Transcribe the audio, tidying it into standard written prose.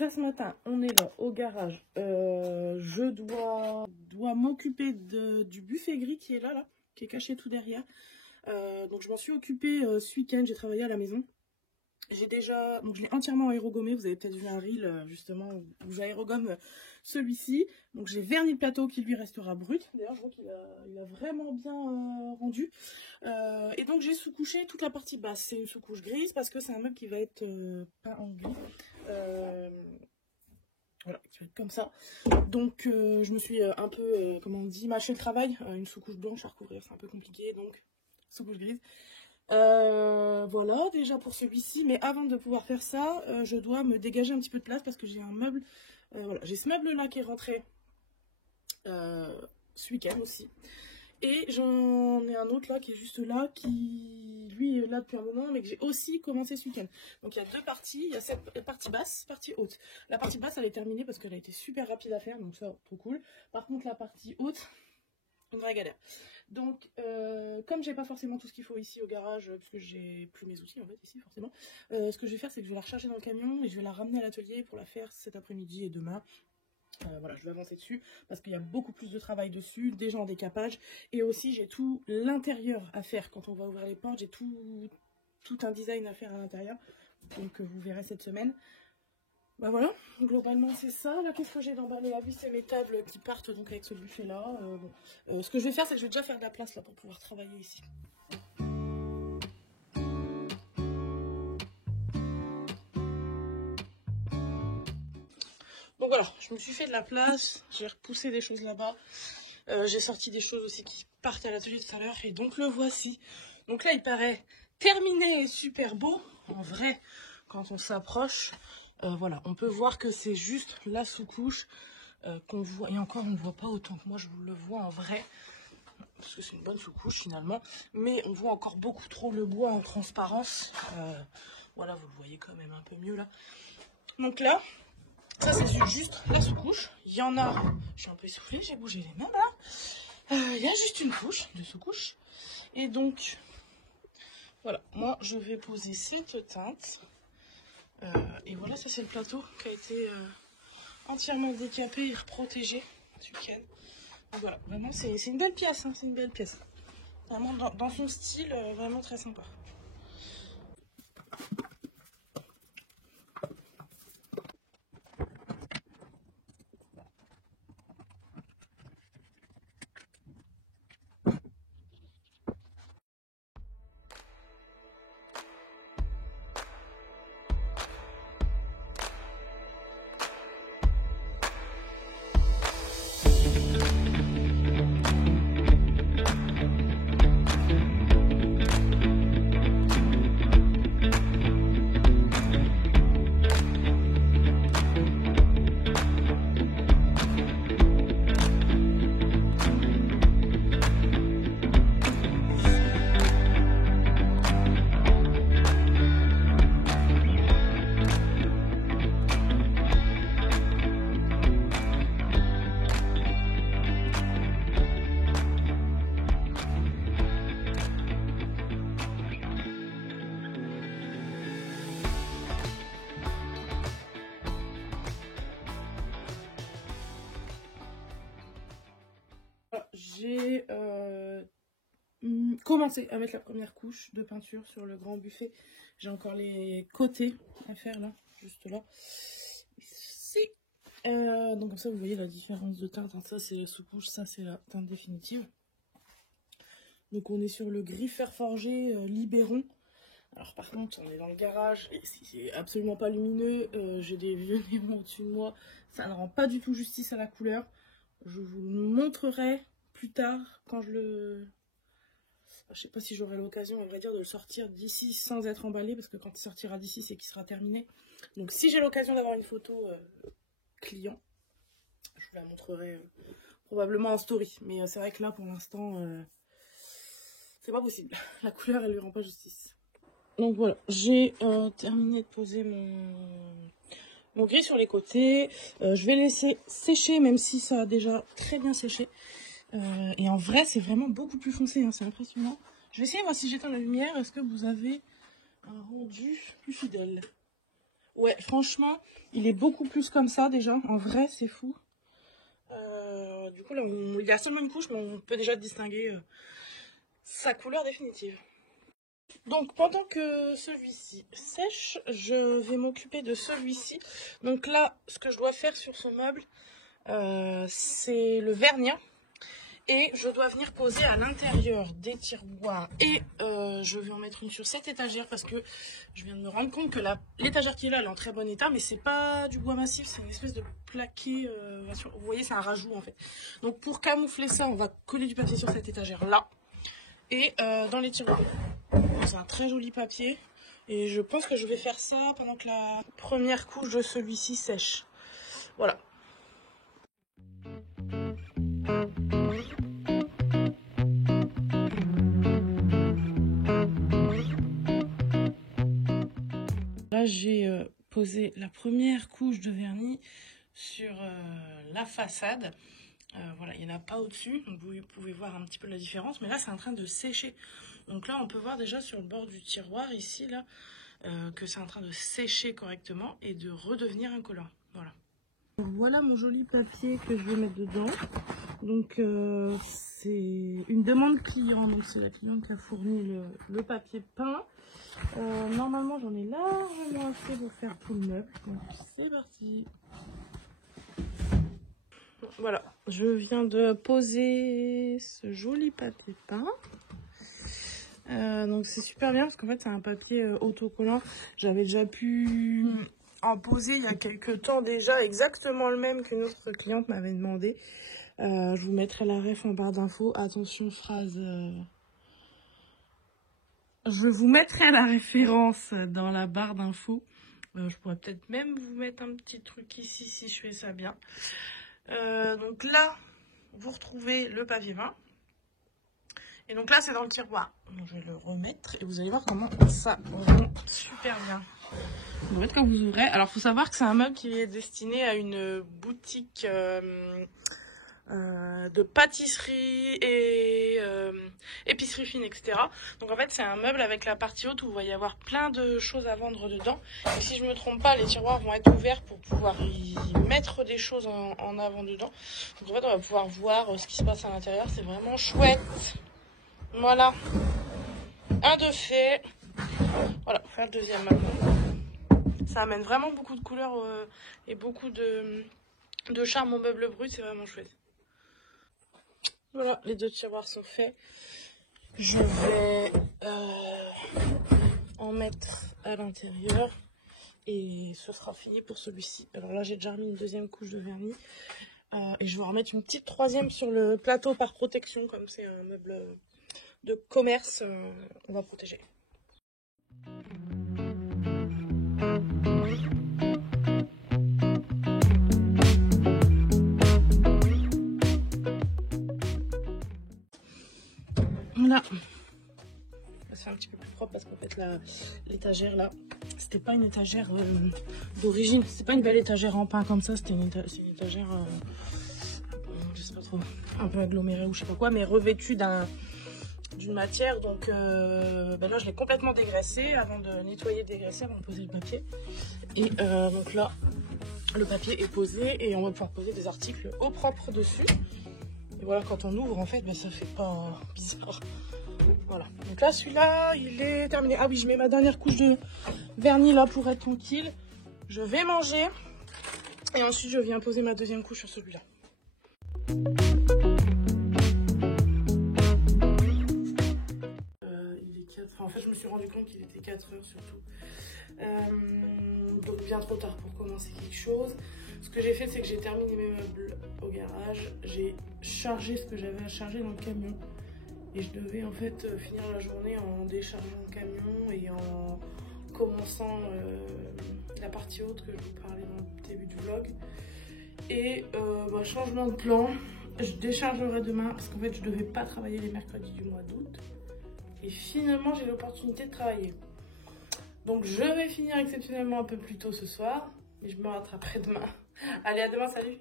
Donc là ce matin, on est là au garage. Je dois m'occuper du buffet gris qui est là, qui est caché tout derrière. Donc je m'en suis occupée ce week-end, j'ai travaillé à la maison. Donc je l'ai entièrement aérogommé. Vous avez peut-être vu un reel justement où j'aérogomme celui-ci. Donc j'ai verni le plateau qui lui restera brut. D'ailleurs je vois qu'il a vraiment bien rendu. Et donc j'ai sous-couché toute la partie basse. C'est une sous-couche grise parce que c'est un meuble qui va être peint en gris. Voilà, qui va être comme ça. Donc je me suis un peu, comment on dit, mâché le travail. Une sous-couche blanche à recouvrir, c'est un peu compliqué. Donc sous-couche grise. Voilà déjà pour celui-ci, mais avant de pouvoir faire ça, je dois me dégager un petit peu de place parce que j'ai un meuble, voilà, j'ai ce meuble là qui est rentré ce week-end aussi, et j'en ai un autre là qui est juste là, qui lui est là depuis un moment, mais que j'ai aussi commencé ce week-end. Donc il y a deux parties, il y a cette partie basse, partie haute. La partie basse elle est terminée parce qu'elle a été super rapide à faire, donc ça trop cool. Par contre la partie haute, une vraie galère. Donc, comme j'ai pas forcément tout ce qu'il faut ici au garage, parce que j'ai plus mes outils en fait ici forcément, ce que je vais faire c'est que je vais la recharger dans le camion et je vais la ramener à l'atelier pour la faire cet après-midi et demain. Voilà, je vais avancer dessus parce qu'il y a beaucoup plus de travail dessus, déjà en décapage, et aussi j'ai tout l'intérieur à faire. Quand on va ouvrir les portes, j'ai tout un design à faire à l'intérieur, donc vous verrez cette semaine. Bah voilà, globalement c'est ça. Là, qu'est-ce que j'ai d'emballé? Ah oui, c'est mes tables qui partent donc avec ce buffet là. Ce que je vais faire, c'est que je vais déjà faire de la place là pour pouvoir travailler ici. Donc voilà, je me suis fait de la place, j'ai repoussé des choses là-bas. J'ai sorti des choses aussi qui partent à l'atelier tout à l'heure, et donc le voici. Donc là, il paraît terminé et super beau. En vrai, quand on s'approche, voilà, on peut voir que c'est juste la sous-couche qu'on voit. Et encore, on ne voit pas autant que moi, je le vois en vrai. Parce que c'est une bonne sous-couche finalement. Mais on voit encore beaucoup trop le bois en transparence. Voilà, vous le voyez quand même un peu mieux là. Donc là, ça c'est juste la sous-couche. Il y en a, je suis un peu essoufflée, j'ai bougé les mains là. Il y a juste une couche de sous-couche. Et donc, voilà, moi je vais poser cette teinte. Et voilà, ça c'est le plateau qui a été entièrement décapé et protégé ce week-end. Donc voilà, vraiment c'est une belle pièce, hein, c'est une belle pièce. Vraiment dans son style, vraiment très sympa. J'ai commencé à mettre la première couche de peinture sur le grand buffet. J'ai encore les côtés à faire là, juste là. Donc comme ça vous voyez la différence de teinte. Ça c'est la sous-couche, ça c'est la teinte définitive. Donc on est sur le gris fer forgé Libéron. Alors par contre on est dans le garage et c'est absolument pas lumineux. J'ai des vieux néons au-dessus de moi. Ça ne rend pas du tout justice à la couleur. Je vous le montrerai plus tard quand je sais pas si j'aurai l'occasion, à vrai dire, de le sortir d'ici sans être emballé, parce que quand il sortira d'ici, c'est qu'il sera terminé. Donc si j'ai l'occasion d'avoir une photo client, je vous la montrerai probablement en story. Mais c'est vrai que là, pour l'instant, c'est pas possible. La couleur, elle lui rend pas justice. Donc voilà, j'ai terminé de poser mon gris sur les côtés. Je vais laisser sécher, même si ça a déjà très bien séché. Et en vrai, c'est vraiment beaucoup plus foncé, hein, c'est impressionnant. Je vais essayer, moi, si j'éteins la lumière, est-ce que vous avez un rendu plus fidèle? Ouais, franchement, il est beaucoup plus comme ça déjà. En vrai, c'est fou. Du coup, là, il y a seulement une couche, mais on peut déjà distinguer sa couleur définitive. Donc, pendant que celui-ci sèche, je vais m'occuper de celui-ci. Donc là, ce que je dois faire sur ce meuble, c'est le vernis. Et je dois venir poser à l'intérieur des tiroirs. Et je vais en mettre une sur cette étagère parce que je viens de me rendre compte que l'étagère qui est là, elle est en très bon état. Mais c'est pas du bois massif, c'est une espèce de plaqué. Vous voyez, c'est un rajout en fait. Donc pour camoufler ça, on va coller du papier sur cette étagère là. Et dans les tiroirs. C'est un très joli papier. Et je pense que je vais faire ça pendant que la première couche de celui-ci sèche. Voilà. Là, j'ai posé la première couche de vernis sur la façade. Voilà, il n'y en a pas au-dessus, donc vous pouvez voir un petit peu la différence. Mais là, c'est en train de sécher. Donc là, on peut voir déjà sur le bord du tiroir, ici, là, que c'est en train de sécher correctement et de redevenir incolore. Voilà. Voilà mon joli papier que je vais mettre dedans. Donc c'est une demande client, donc c'est la cliente qui a fourni le papier peint. Normalement j'en ai largement assez pour faire tout le meuble. Donc c'est parti. Voilà, je viens de poser ce joli papier peint. Donc c'est super bien parce qu'en fait c'est un papier autocollant. J'avais déjà pu en poser il y a quelques temps déjà, exactement le même que notre cliente m'avait demandé. Je vous mettrai la ref en barre d'infos. Attention, phrase. Je vous mettrai la référence dans la barre d'infos. Je pourrais peut-être même vous mettre un petit truc ici si je fais ça bien. Donc là, vous retrouvez le papier peint. Et donc là, c'est dans le tiroir. Donc je vais le remettre et vous allez voir comment ça rend super bien. En fait, quand vous ouvrez, alors il faut savoir que c'est un meuble qui est destiné à une boutique de pâtisserie et épicerie fine, etc. Donc en fait, c'est un meuble avec la partie haute où il va y avoir plein de choses à vendre dedans. Et si je me trompe pas, les tiroirs vont être ouverts pour pouvoir y mettre des choses en avant dedans. Donc en fait, on va pouvoir voir ce qui se passe à l'intérieur. C'est vraiment chouette. Voilà, un de fait. Voilà, on va faire le deuxième maintenant. Ça amène vraiment beaucoup de couleurs et beaucoup de charme au meuble brut, c'est vraiment chouette. Voilà, les deux tiroirs sont faits. Je vais en mettre à l'intérieur et ce sera fini pour celui-ci. Alors là, j'ai déjà remis une deuxième couche de vernis et je vais en remettre une petite troisième sur le plateau par protection, comme c'est un meuble de commerce, on va protéger. Voilà. C'est un petit peu plus propre parce qu'en fait l'étagère là, c'était pas une étagère d'origine, c'était pas une belle étagère en pain comme ça, c'était une étagère, je sais pas trop, un peu agglomérée ou je sais pas quoi, mais revêtue d'une matière. Donc là je l'ai complètement dégraissé avant de nettoyer, dégraisser avant de poser le papier. Et donc là le papier est posé et on va pouvoir poser des articles au propre dessus. Et voilà, quand on ouvre en fait, ça fait pas bizarre. Voilà, donc là celui-là il est terminé. Ah oui, je mets ma dernière couche de vernis là pour être tranquille. Je vais manger et ensuite je viens poser ma deuxième couche sur celui-là. En fait, je me suis rendu compte qu'il était 4 heures surtout. Donc bien trop tard pour commencer quelque chose. Ce que j'ai fait, c'est que j'ai terminé mes meubles au garage. J'ai chargé ce que j'avais à charger dans le camion. Et je devais en fait finir la journée en déchargeant le camion et en commençant la partie haute que je vous parlais dans le début du vlog. Et changement de plan, je déchargerai demain parce qu'en fait je devais pas travailler les mercredis du mois d'août. Et finalement, j'ai l'opportunité de travailler. Donc, je vais finir exceptionnellement un peu plus tôt ce soir. Et je me rattraperai demain. Allez, à demain, salut!